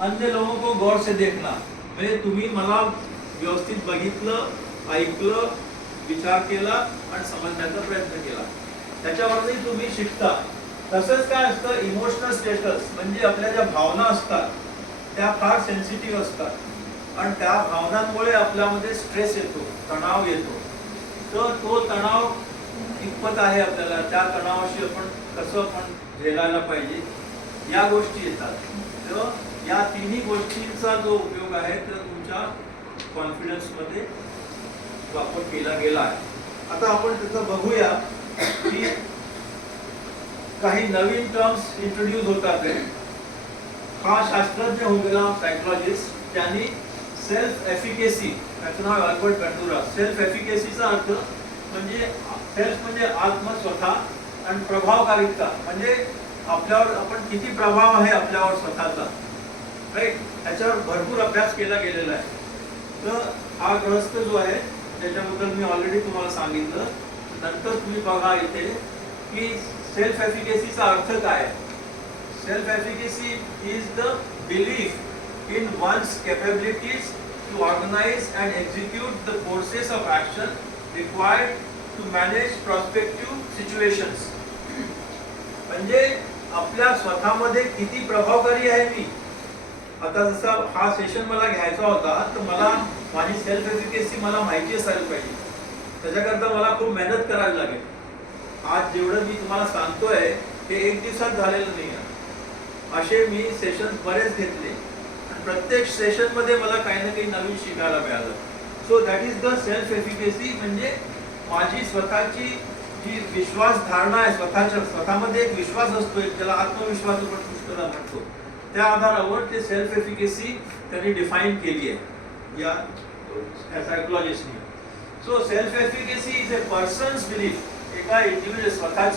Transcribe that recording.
अन्य लोगों को गौर से देखना, म्हणजे तुम्ही मला व्यवस्थित बघितलं, ऐकलं, विचार केला आणि समजण्याचा प्रयत्न केला, त्याच्यावरही तुम्ही शिकता. तसंच काय असतं, इमोशनल स्टेटस म्हणजे आपल्या ज्या भावना असतात त्या फार सेन्सिटिव्ह असतात आणि त्या भावनांमुळे आपल्यामध्ये स्ट्रेस येतो, तणाव येतो. तर तो तणाव कितपत आहे आपल्याला, त्या तणावाशी आपण कसं आपण झेलायला पाहिजे, या गोष्टी येतात. तर या तिन्ही गोष्टींचा जो उपयोग आहे तर तुमच्या कॉन्फिडन्समध्ये वापर केला गेला आहे. आता आपण त्याचं बघूया की काही नवीन टर्म्स इंट्रोड्यूस होतात. हा शास्त्रज्ञ होऊन सायकोलॉजिस्ट, त्यांनी सेल्फ एफिकेसी, त्याचं नाव अल्बर्ट बंडुरा. सेल्फ एफिकेसीचा अर्थ म्हणजे सेल्फ म्हणजे आत्म, स्वतः, आणि प्रभावकारिता म्हणजे आपल्यावर आपण किती प्रभाव आहे आपल्यावर स्वतःचा, राईट, त्याच्यावर भरपूर अभ्यास केला गेलेला आहे. तर हा ग्रस्त जो आहे त्याच्याबद्दल मी ऑलरेडी तुम्हाला सांगितलं. नंतर तुम्ही बघा इथे की सेल्फ एफिकेसीचा अर्थ काय आहे. Self efficacy is the belief in one's capabilities to organise and execute the forces of action required to manage prospective situations. म्हणजे आपल्या स्वतःमध्ये किती प्रभावकारी आहे मी. आता जसा हा सेशन मला घ्यायचा होता तर मला माझी सेल्फ एफिकेसी मला माहिती असायला पाहिजे. त्याच्याकरता मला खूप मेहनत करावी लागेल. आज जेवढं मी तुम्हाला सांगतोय ते एक दिवसात झालेलं नाही आहे. असे मी सेशन्स बरेच घेतले आणि प्रत्येक सेशनमध्ये मला काही ना काही नवीन शिकायला मिळालं. So that is the self efficacy. म्हणजे माझी स्वतःची जी विश्वास धारणा आहे, स्वतःमध्ये एक विश्वास असतो, एक त्याला आत्मविश्वास आपण पुष्कळ म्हणतो, त्या आधारावर ते सेल्फ एफिकेसी त्यांनी डिफाईन केली आहे या सायकोलॉजिस्टनी. So self efficacy is a person's belief, एका इंडिव्हिज्युअल स्वतःची